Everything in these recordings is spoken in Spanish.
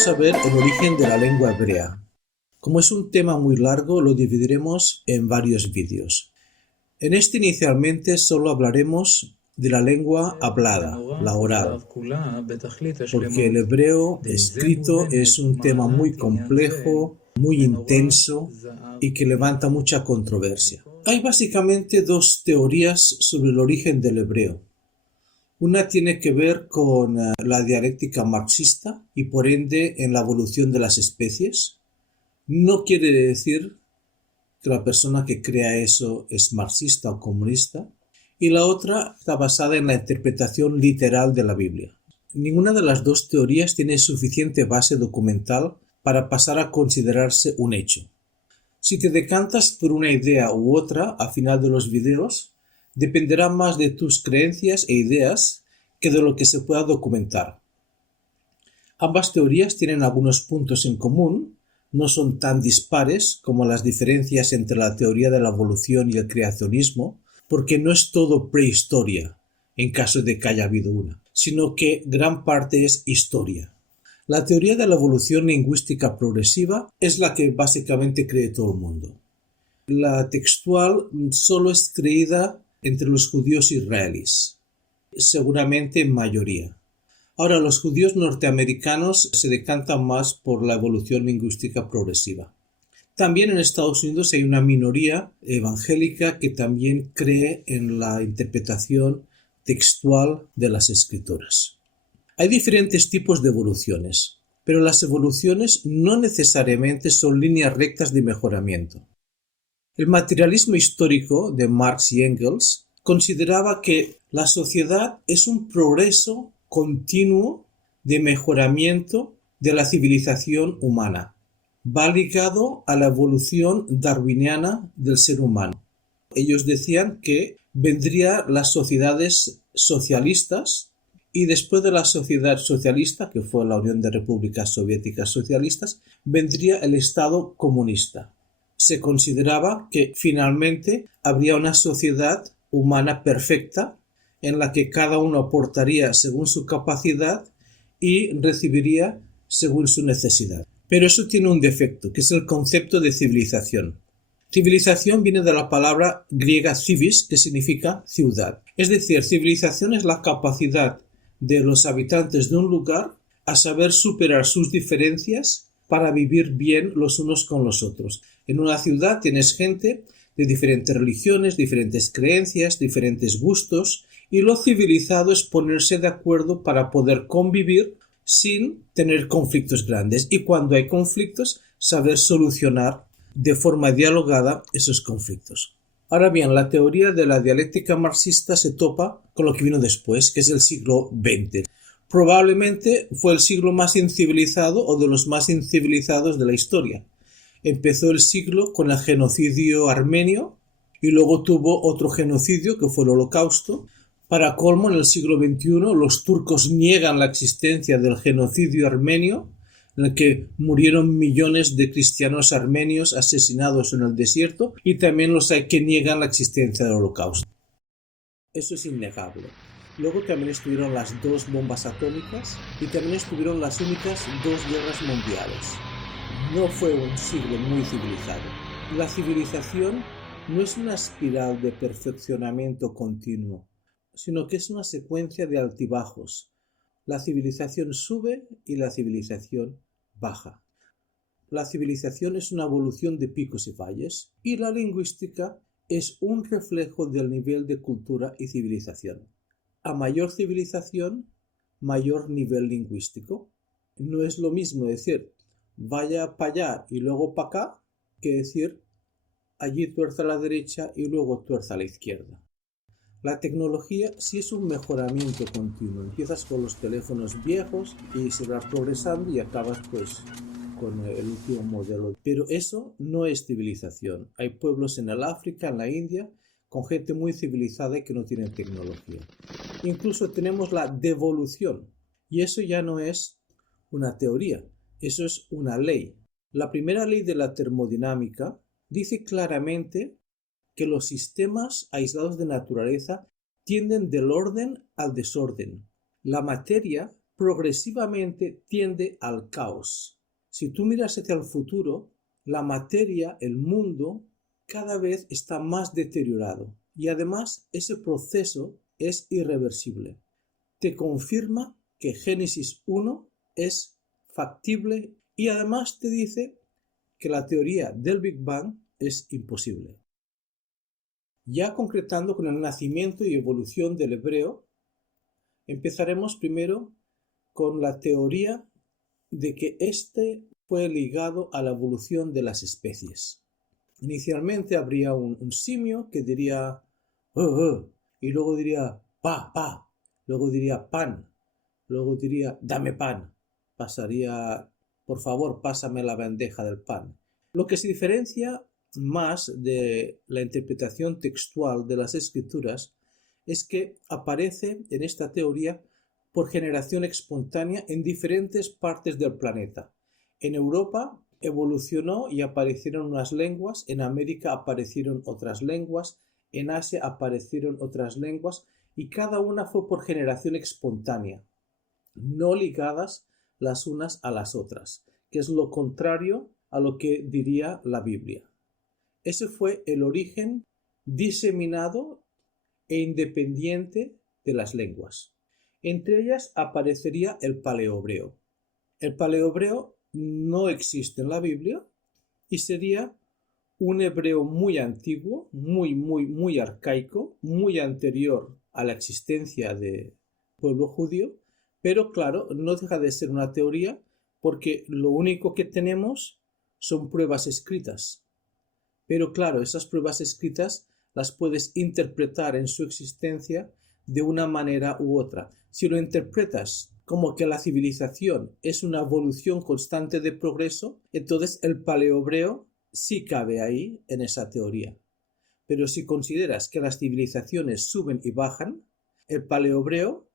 vamos a ver el origen de la lengua hebrea. Como es un tema muy largo, lo dividiremos en varios vídeos. En este inicialmente solo hablaremos de la lengua hablada, la oral, porque el hebreo escrito es un tema muy complejo, muy intenso y que levanta mucha controversia. Hay básicamente dos teorías sobre el origen del hebreo. Una tiene que ver con la dialéctica marxista y por ende en la evolución de las especies. No quiere decir que la persona que crea eso es marxista o comunista. Y la otra está basada en la interpretación literal de la Biblia. Ninguna de las dos teorías tiene suficiente base documental para pasar a considerarse un hecho. Si te decantas por una idea u otra al final de los videos, dependerá más de tus creencias e ideas que de lo que se pueda documentar. Ambas teorías tienen algunos puntos en común, no son tan dispares como las diferencias entre la teoría de la evolución y el creacionismo, porque no es todo prehistoria, en caso de que haya habido una, sino que gran parte es historia. La teoría de la evolución lingüística progresiva es la que básicamente cree todo el mundo. La textual solo es creída entre los judíos israelíes, seguramente en mayoría. Ahora, los judíos norteamericanos se decantan más por la evolución lingüística progresiva. También en Estados Unidos hay una minoría evangélica que también cree en la interpretación textual de las escrituras. Hay diferentes tipos de evoluciones, pero las evoluciones no necesariamente son líneas rectas de mejoramiento. El materialismo histórico de Marx y Engels consideraba que la sociedad es un progreso continuo de mejoramiento de la civilización humana. Va ligado a la evolución darwiniana del ser humano. Ellos decían que vendrían las sociedades socialistas y después de la sociedad socialista, que fue la Unión de Repúblicas Soviéticas Socialistas, vendría el Estado comunista. Se consideraba que finalmente habría una sociedad humana perfecta en la que cada uno aportaría según su capacidad y recibiría según su necesidad. Pero eso tiene un defecto, que es el concepto de civilización. Civilización viene de la palabra griega civis, que significa ciudad. Es decir, civilización es la capacidad de los habitantes de un lugar a saber superar sus diferencias para vivir bien los unos con los otros. En una ciudad tienes gente de diferentes religiones, diferentes creencias, diferentes gustos, y lo civilizado es ponerse de acuerdo para poder convivir sin tener conflictos grandes. Y cuando hay conflictos, saber solucionar de forma dialogada esos conflictos. Ahora bien, la teoría de la dialéctica marxista se topa con lo que vino después, que es el siglo XX. Probablemente fue el siglo más incivilizado o de los más incivilizados de la historia. Empezó el siglo con el genocidio armenio y luego tuvo otro genocidio que fue el Holocausto. Para colmo, en el siglo XXI los turcos niegan la existencia del genocidio armenio, en el que murieron millones de cristianos armenios asesinados en el desierto, y también los hay que niegan la existencia del Holocausto. Eso es innegable. Luego también estuvieron las dos bombas atómicas y también estuvieron las únicas dos guerras mundiales. No fue un siglo muy civilizado. La civilización no es una espiral de perfeccionamiento continuo, sino que es una secuencia de altibajos. La civilización sube y la civilización baja. La civilización es una evolución de picos y valles, y la lingüística es un reflejo del nivel de cultura y civilización. A mayor civilización, mayor nivel lingüístico. No es lo mismo decir vaya para allá y luego para acá que decir allí tuerza a la derecha y luego tuerza a la izquierda. La tecnología sí es un mejoramiento continuo. Empiezas con los teléfonos viejos y se va progresando y acabas pues con el último modelo. Pero eso no es civilización. Hay pueblos en el África, en la India, con gente muy civilizada y que no tienen tecnología. Incluso tenemos la devolución. Y eso ya no es una teoría. Eso es una ley. La primera ley de la termodinámica dice claramente que los sistemas aislados de naturaleza tienden del orden al desorden. La materia progresivamente tiende al caos. Si tú miras hacia el futuro, la materia, el mundo, cada vez está más deteriorado y además ese proceso es irreversible. Te confirma que Génesis 1 es factible y además te dice que la teoría del Big Bang es imposible. Ya concretando con el nacimiento y evolución del hebreo, empezaremos primero con la teoría de que éste fue ligado a la evolución de las especies. Inicialmente habría un simio que diría y luego diría pa, luego diría pan, luego diría dame pan, pasaría por favor pásame la bandeja del pan. Lo que se diferencia más de la interpretación textual de las escrituras es que aparece en esta teoría por generación espontánea en diferentes partes del planeta. En Europa evolucionó y aparecieron unas lenguas, en América aparecieron otras lenguas, en Asia aparecieron otras lenguas y cada una fue por generación espontánea, no ligadas las unas a las otras, que es lo contrario a lo que diría la Biblia. Ese fue el origen diseminado e independiente de las lenguas. Entre ellas aparecería el paleohebreo. El paleohebreo no existe en la Biblia y sería un hebreo muy antiguo, muy arcaico, muy anterior a la existencia del pueblo judío, pero claro, no deja de ser una teoría porque lo único que tenemos son pruebas escritas. Pero claro, esas pruebas escritas las puedes interpretar en su existencia de una manera u otra. Si lo interpretas como que la civilización es una evolución constante de progreso, entonces el paleohebreo sí cabe ahí en esa teoría. Pero si consideras que las civilizaciones suben y bajan, el paleohebreo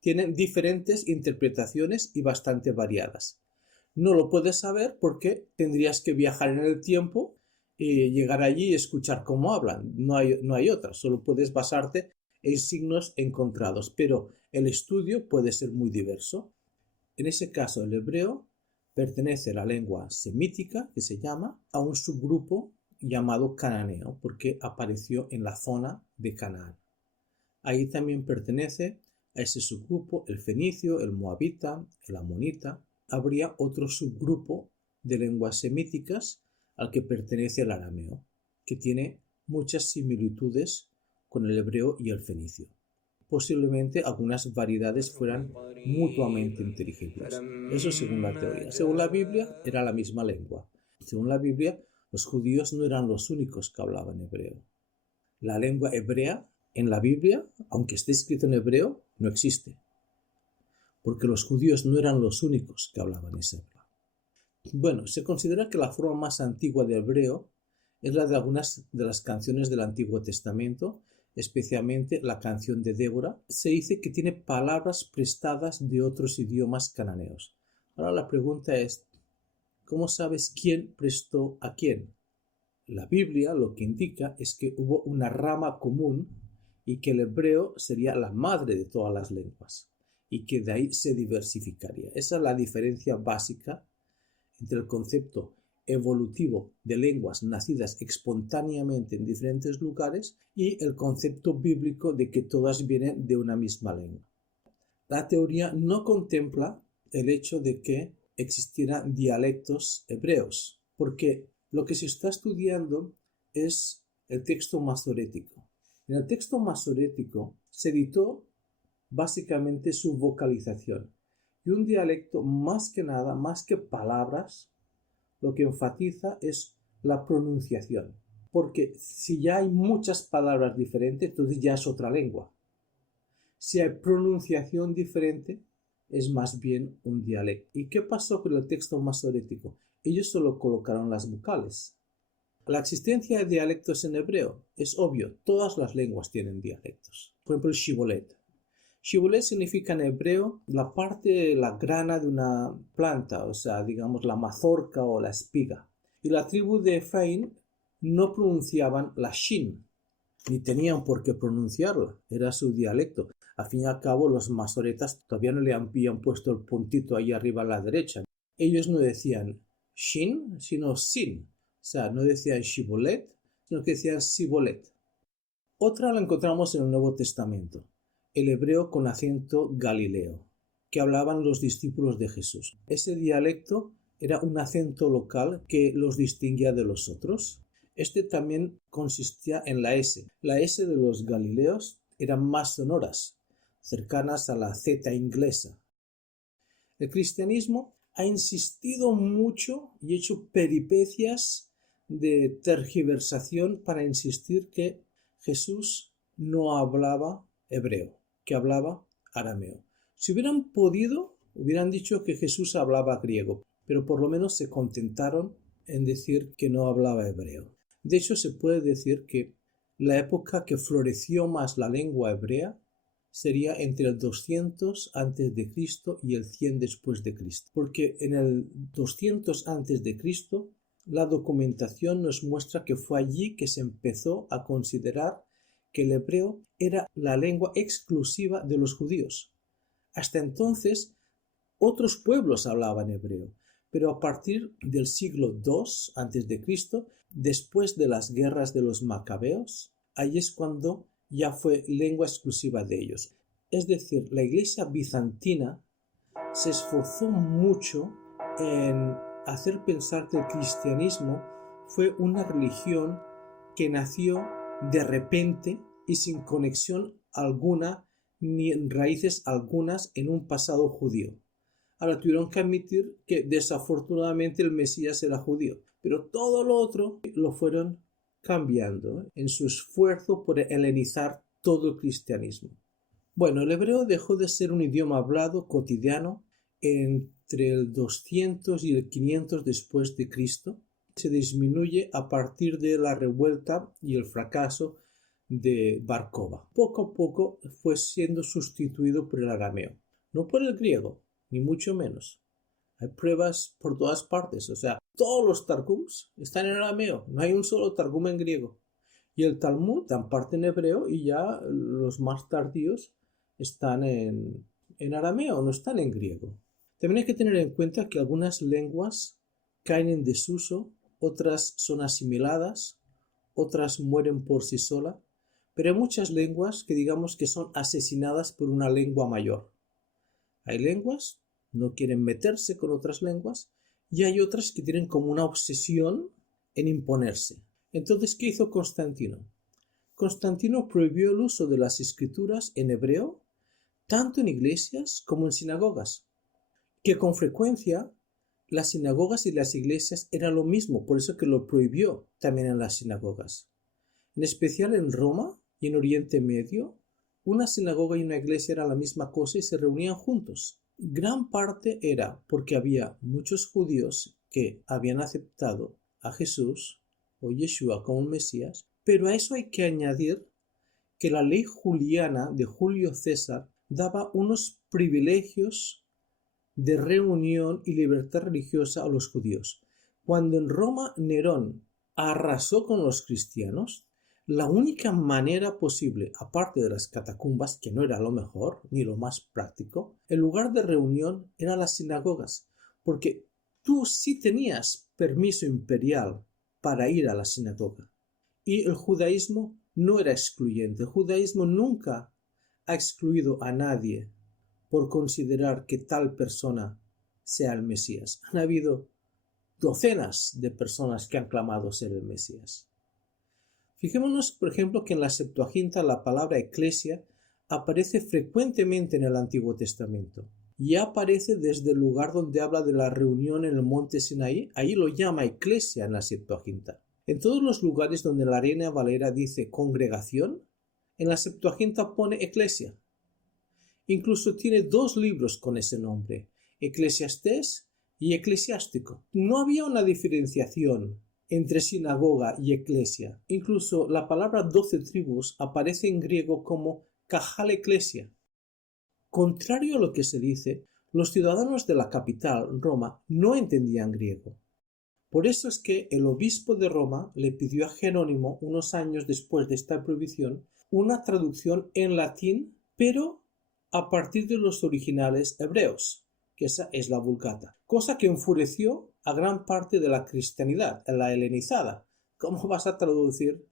tiene diferentes interpretaciones y bastante variadas. No lo puedes saber porque tendrías que viajar en el tiempo y llegar allí y escuchar cómo hablan. No hay otra, solo puedes basarte en signos encontrados, pero el estudio puede ser muy diverso. En ese caso, el hebreo pertenece a la lengua semítica, que se llama, a un subgrupo llamado cananeo, porque apareció en la zona de Canaán. Ahí también pertenece a ese subgrupo el fenicio, el moabita, el amonita. Habría otro subgrupo de lenguas semíticas al que pertenece el arameo, que tiene muchas similitudes con el hebreo y el fenicio. Posiblemente algunas variedades fueran mutuamente inteligibles. Eso según la teoría. Según la Biblia, era la misma lengua. Según la Biblia, los judíos no eran los únicos que hablaban hebreo. La lengua hebrea en la Biblia, aunque esté escrito en hebreo, no existe. Porque los judíos no eran los únicos que hablaban ese hebreo. Bueno, se considera que la forma más antigua de hebreo es la de algunas de las canciones del Antiguo Testamento, especialmente la canción de Débora. Se dice que tiene palabras prestadas de otros idiomas cananeos. Ahora la pregunta es, ¿cómo sabes quién prestó a quién? La Biblia lo que indica es que hubo una rama común y que el hebreo sería la madre de todas las lenguas y que de ahí se diversificaría. Esa es la diferencia básica entre el concepto evolutivo de lenguas nacidas espontáneamente en diferentes lugares y el concepto bíblico de que todas vienen de una misma lengua. La teoría no contempla el hecho de que existieran dialectos hebreos, porque lo que se está estudiando es el texto masorético. En el texto masorético se editó básicamente su vocalización. Y un dialecto, más que nada, más que palabras, lo que enfatiza es la pronunciación. Porque si ya hay muchas palabras diferentes, entonces ya es otra lengua. Si hay pronunciación diferente, es más bien un dialecto. ¿Y qué pasó con el texto masorético? Ellos solo colocaron las vocales. La existencia de dialectos en hebreo es obvio. Todas las lenguas tienen dialectos. Por ejemplo, el shibolet. Shibolet significa en hebreo la parte, la grana de una planta, o sea, digamos la mazorca o la espiga. Y la tribu de Efraín no pronunciaban la shin, ni tenían por qué pronunciarla, era su dialecto. Al fin y al cabo, los masoretas todavía no le habían puesto el puntito ahí arriba a la derecha. Ellos no decían shin, sino sin. O sea, no decían shibolet, sino que decían sibolet. Otra la encontramos en el Nuevo Testamento, el hebreo con acento galileo, que hablaban los discípulos de Jesús. Ese dialecto era un acento local que los distinguía de los otros. Este también consistía en la S. La S de los galileos eran más sonoras, cercanas a la Z inglesa. El cristianismo ha insistido mucho y hecho peripecias de tergiversación para insistir que Jesús no hablaba hebreo, que hablaba arameo. Si hubieran podido, hubieran dicho que Jesús hablaba griego, pero por lo menos se contentaron en decir que no hablaba hebreo. De hecho, se puede decir que la época que floreció más la lengua hebrea sería entre el 200 a.C. y el 100 después de Cristo, porque en el 200 a.C. la documentación nos muestra que fue allí que se empezó a considerar que el hebreo era la lengua exclusiva de los judíos. Hasta entonces, otros pueblos hablaban hebreo, pero a partir del siglo II a.C., después de las guerras de los macabeos, ahí es cuando ya fue lengua exclusiva de ellos. Es decir, la iglesia bizantina se esforzó mucho en hacer pensar que el cristianismo fue una religión que nació de repente y sin conexión alguna ni raíces algunas en un pasado judío. Ahora tuvieron que admitir que desafortunadamente el Mesías era judío, pero todo lo otro lo fueron cambiando en su esfuerzo por helenizar todo el cristianismo. Bueno, el hebreo dejó de ser un idioma hablado cotidiano entre el 200 y el 500 después de Cristo. Se disminuye a partir de la revuelta y el fracaso de Bar Kokhba. Poco a poco fue siendo sustituido por el arameo, no por el griego, ni mucho menos. Hay pruebas por todas partes, o sea, todos los targums están en arameo, no hay un solo targum en griego. Y el Talmud dan parte en hebreo y ya los más tardíos están en arameo, no están en griego. También hay que tener en cuenta que algunas lenguas caen en desuso, otras son asimiladas, otras mueren por sí solas, pero hay muchas lenguas que digamos que son asesinadas por una lengua mayor. Hay lenguas que no quieren meterse con otras lenguas y hay otras que tienen como una obsesión en imponerse. Entonces, ¿qué hizo Constantino? Constantino prohibió el uso de las escrituras en hebreo tanto en iglesias como en sinagogas, que con frecuencia las sinagogas y las iglesias eran lo mismo, por eso que lo prohibió también en las sinagogas. En especial en Roma y en Oriente Medio, una sinagoga y una iglesia eran la misma cosa y se reunían juntos. Gran parte era porque había muchos judíos que habían aceptado a Jesús o Yeshua como un Mesías, pero a eso hay que añadir que la ley juliana de Julio César daba unos privilegios de reunión y libertad religiosa a los judíos. Cuando en Roma Nerón arrasó con los cristianos, la única manera posible, aparte de las catacumbas, que no era lo mejor ni lo más práctico, el lugar de reunión eran las sinagogas, porque tú sí tenías permiso imperial para ir a la sinagoga. Y el judaísmo no era excluyente. El judaísmo nunca ha excluido a nadie por considerar que tal persona sea el Mesías. Han habido docenas de personas que han clamado ser el Mesías. Fijémonos, por ejemplo, que en la Septuaginta la palabra eclesia aparece frecuentemente en el Antiguo Testamento. Ya aparece desde el lugar donde habla de la reunión en el monte Sinaí, ahí lo llama eclesia en la Septuaginta. En todos los lugares donde la Reina Valera dice congregación, en la Septuaginta pone eclesia. Incluso tiene 2 libros con ese nombre, Eclesiastés y Eclesiástico. No había una diferenciación entre sinagoga y eclesia. Incluso la palabra 12 tribus aparece en griego como kajal eclesia. Contrario a lo que se dice, los ciudadanos de la capital, Roma, no entendían griego. Por eso es que el obispo de Roma le pidió a Jerónimo, unos años después de esta prohibición, una traducción en latín, pero a partir de los originales hebreos, que esa es la Vulgata, cosa que enfureció a gran parte de la cristianidad, la helenizada. ¿Cómo vas a traducir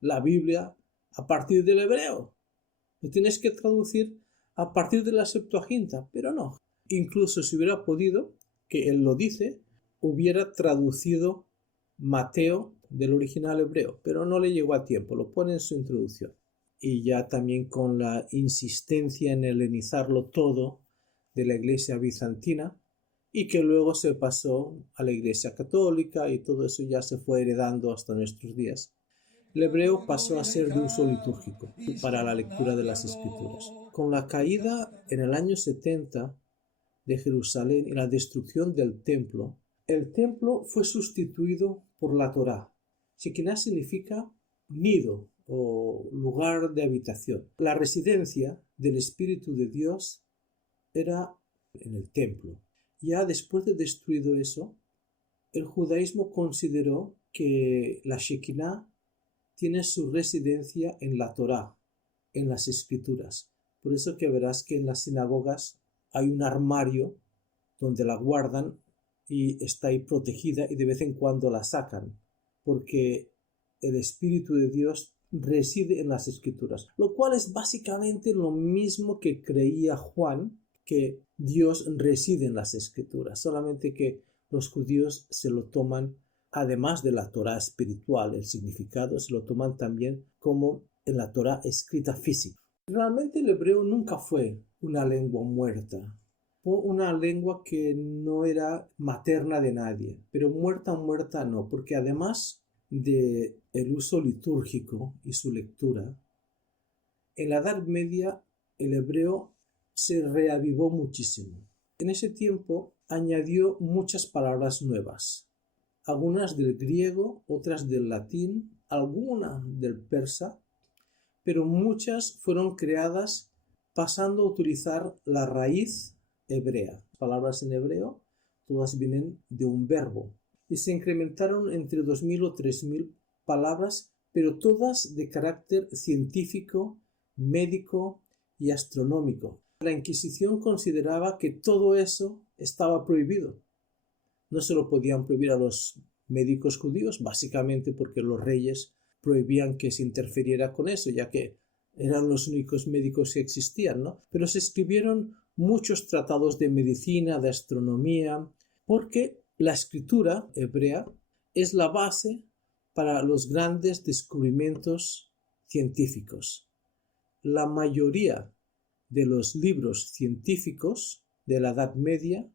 la Biblia a partir del hebreo? Lo tienes que traducir a partir de la Septuaginta, pero no. Incluso si hubiera podido, que él lo dice, hubiera traducido Mateo del original hebreo, pero no le llegó a tiempo, lo pone en su introducción. Y ya también con la insistencia en helenizarlo todo de la iglesia bizantina, y que luego se pasó a la iglesia católica y todo eso ya se fue heredando hasta nuestros días. El hebreo pasó a ser de uso litúrgico para la lectura de las escrituras. Con la caída en el año 70 de Jerusalén y la destrucción del templo, el templo fue sustituido por la Torá. Shekinah significa nido o lugar de habitación. La residencia del Espíritu de Dios era en el templo. Ya después de destruido eso, el judaísmo consideró que la Shekinah tiene su residencia en la Torá, en las escrituras. Por eso que verás que en las sinagogas hay un armario donde la guardan y está ahí protegida y de vez en cuando la sacan, porque el Espíritu de Dios reside en las escrituras, lo cual es básicamente lo mismo que creía Juan, que Dios reside en las escrituras, solamente que los judíos se lo toman, además de la Torá espiritual, el significado, se lo toman también como en la Torá escrita física. Realmente el hebreo nunca fue una lengua muerta, fue una lengua que no era materna de nadie, pero muerta no, porque además de el uso litúrgico y su lectura, en la Edad Media el hebreo se reavivó muchísimo. En ese tiempo añadió muchas palabras nuevas, algunas del griego, otras del latín, algunas del persa, pero muchas fueron creadas pasando a utilizar la raíz hebrea. Palabras en hebreo, todas vienen de un verbo. Y se incrementaron entre 2000 o 3000 palabras, pero todas de carácter científico, médico y astronómico. La Inquisición consideraba que todo eso estaba prohibido. No se lo podían prohibir a los médicos judíos, básicamente porque los reyes prohibían que se interfiriera con eso, ya que eran los únicos médicos que existían, ¿no? Pero se escribieron muchos tratados de medicina, de astronomía, porque la escritura hebrea es la base para los grandes descubrimientos científicos. La mayoría de los libros científicos de la Edad Media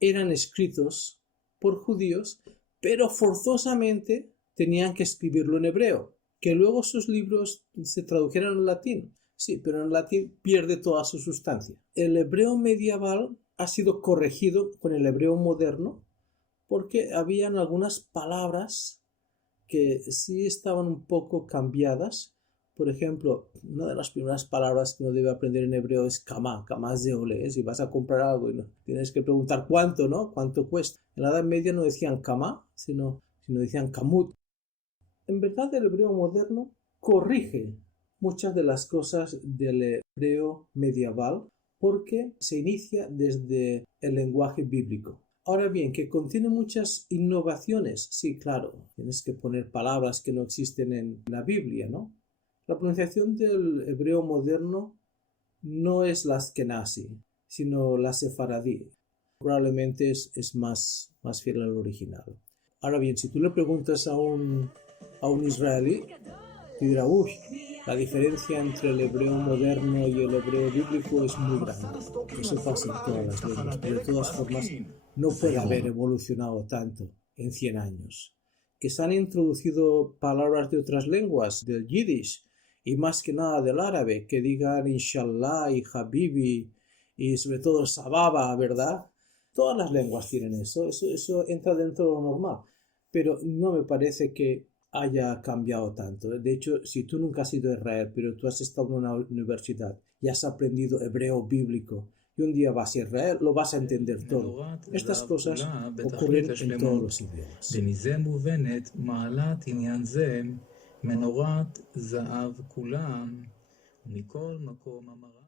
eran escritos por judíos, pero forzosamente tenían que escribirlo en hebreo. Que luego sus libros se tradujeran al latín. Sí, pero en latín pierde toda su sustancia. El hebreo medieval ha sido corregido con el hebreo moderno porque habían algunas palabras que sí estaban un poco cambiadas. Por ejemplo, una de las primeras palabras que uno debe aprender en hebreo es kamá, kamá de ole. Si vas a comprar algo y no, tienes que preguntar cuánto, ¿no? ¿Cuánto cuesta? En la Edad Media no decían kamá, sino decían kamut. En verdad el hebreo moderno corrige muchas de las cosas del hebreo medieval porque se inicia desde el lenguaje bíblico. Ahora bien, que contiene muchas innovaciones, sí, claro, tienes que poner palabras que no existen en la Biblia, ¿no? La pronunciación del hebreo moderno no es la askenazí, sino la sefaradí. Probablemente es más fiel al original. Ahora bien, si tú le preguntas a un israelí, te dirá, uy, la diferencia entre el hebreo moderno y el hebreo bíblico es muy grande. Eso pasa en todas las lenguas, pero de todas formas no puede haber evolucionado tanto en 100 años. Que se han introducido palabras de otras lenguas, del yiddish, y más que nada del árabe, que digan inshallah y habibi, y sobre todo sababa, ¿verdad? Todas las lenguas tienen eso entra dentro de lo normal. Pero no me parece que haya cambiado tanto. De hecho, si tú nunca has ido a Israel, pero tú has estado en una universidad y has aprendido hebreo bíblico, y un día vas a Israel, lo vas a entender todo. Estas cosas ocurren en todos los idiomas. ומזה מובנת מעלת עניין זה מנורת זהב כולם ומכל מקום המראה